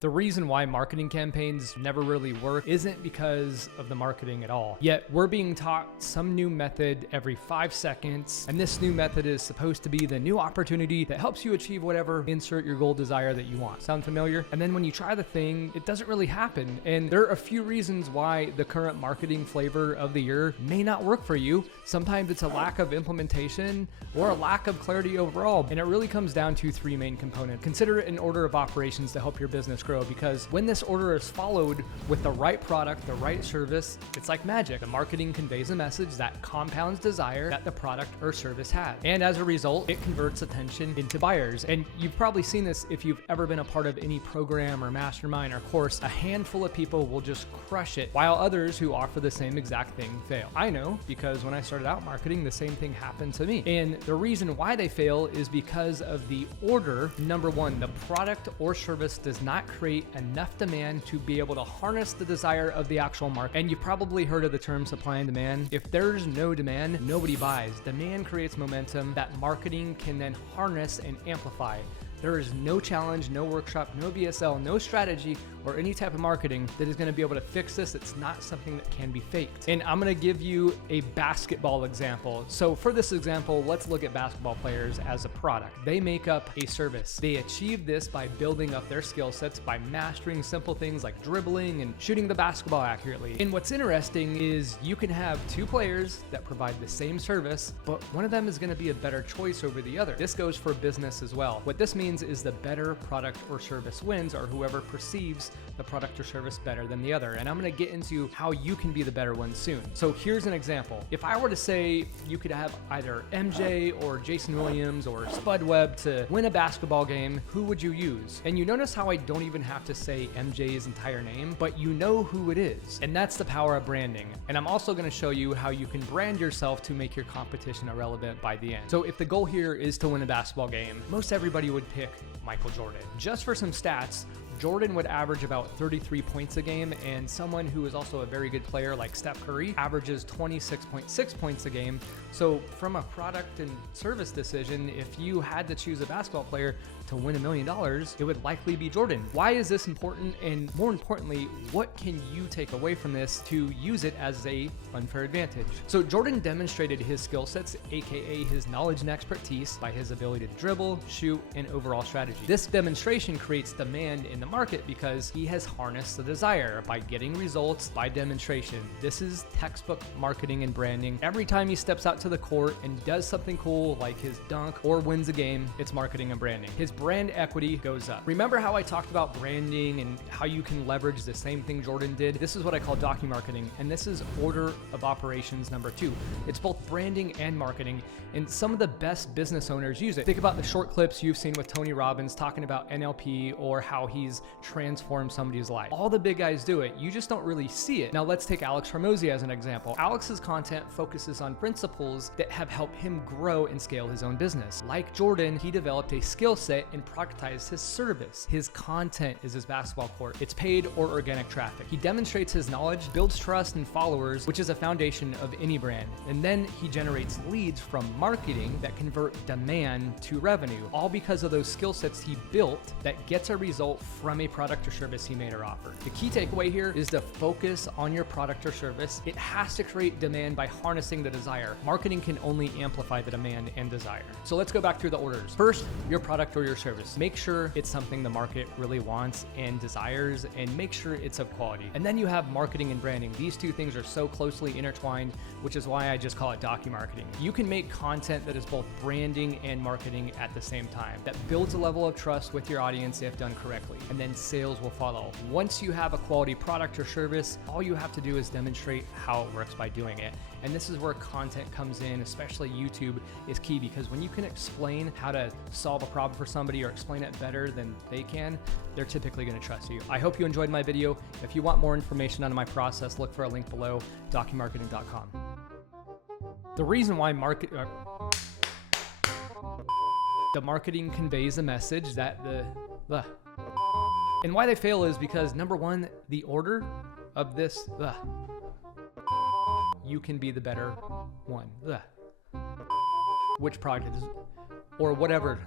The reason why marketing campaigns never really work isn't because of the marketing at all. Yet we're being taught some new method every 5 seconds, and this new method is supposed to be the new opportunity that helps you achieve whatever insert your goal desire that you want. Sound familiar? And then when you try the thing, it doesn't really happen. And there are a few reasons why the current marketing flavor of the year may not work for you. Sometimes it's a lack of implementation or a lack of clarity overall. And it really comes down to 3 main components. Consider it an order of operations to help your business grow, because when this order is followed with the right product, the right service, it's like magic. The marketing conveys a message that compounds desire that the product or service has. And as a result, it converts attention into buyers. And you've probably seen this if you've ever been a part of any program or mastermind or course. A handful of people will just crush it, while others who offer the same exact thing fail. I know, because when I started out marketing, the same thing happened to me. And the reason why they fail is because of the order. Number one, the product or service does not create enough demand to be able to harness the desire of the actual market. And you've probably heard of the term supply and demand. If there's no demand, nobody buys. Demand creates momentum that marketing can then harness and amplify. There is no challenge, no workshop, no BSL, no strategy, or any type of marketing that is going to be able to fix this. It's not something that can be faked. And I'm going to give you a basketball example. So for this example, let's look at basketball players as a product. They make up a service. They achieve this by building up their skill sets, by mastering simple things like dribbling and shooting the basketball accurately. And what's interesting is you can have 2 players that provide the same service, but one of them is going to be a better choice over the other. This goes for business as well. What this means is the better product or service wins, or whoever perceives the product or service better than the other. And I'm going to get into how you can be the better one soon. So here's an example. If I were to say you could have either MJ or Jason Williams or Spud Webb to win a basketball game, who would you use? And you notice how I don't even have to say MJ's entire name, but you know who it is. And that's the power of branding. And I'm also going to show you how you can brand yourself to make your competition irrelevant by the end. So if the goal here is to win a basketball game, most everybody would pick Michael Jordan. Just for some stats, Jordan would average about 33 points a game, and someone who is also a very good player like Steph Curry averages 26.6 points a game. So from a product and service decision, if you had to choose a basketball player to win $1 million, it would likely be Jordan. Why is this important? And more importantly, what can you take away from this to use it as a unfair advantage? So Jordan demonstrated his skill sets, aka his knowledge and expertise, by his ability to dribble, shoot, and overall strategy. This demonstration creates demand in the market because he has harnessed the desire by getting results by demonstration. This is textbook marketing and branding. Every time he steps out to the court and does something cool like his dunk or wins a game, it's marketing and branding. His brand equity goes up. Remember how I talked about branding and how you can leverage the same thing Jordan did? This is what I call docu-marketing, and this is order of operations number 2. It's both branding and marketing, and some of the best business owners use it. Think about the short clips you've seen with Tony Robbins talking about NLP or how he's transformed somebody's life. All the big guys do it. You just don't really see it. Now let's take Alex Hormozi as an example. Alex's content focuses on principles that have helped him grow and scale his own business. Like Jordan, he developed a skill set and productized his service. His content is his basketball court. It's paid or organic traffic. He demonstrates his knowledge, builds trust and followers, which is a foundation of any brand. And then he generates leads from marketing that convert demand to revenue, all because of those skill sets he built that gets a result from a product or service he made or offered. The key takeaway here is to focus on your product or service. It has to create demand by harnessing the desire. Marketing can only amplify the demand and desire. So let's go back through the orders. First, your product or your service. Make sure it's something the market really wants and desires, and make sure it's of quality. And then you have marketing and branding. These 2 things are so closely intertwined, which is why I just call it docu-marketing. You can make content that is both branding and marketing at the same time, that builds a level of trust with your audience if done correctly, and then sales will follow. Once you have a quality product or service, all you have to do is demonstrate how it works by doing it. And this is where content comes in, especially YouTube is key, because when you can explain how to solve a problem for somebody or explain it better than they can, they're typically going to trust you. I hope you enjoyed my video. If you want more information on my process, look for a link below, documarketing.com. The reason why the marketing conveys a message that and why they fail is because number 1, the order of this, you can be the better one. Which product is, or whatever.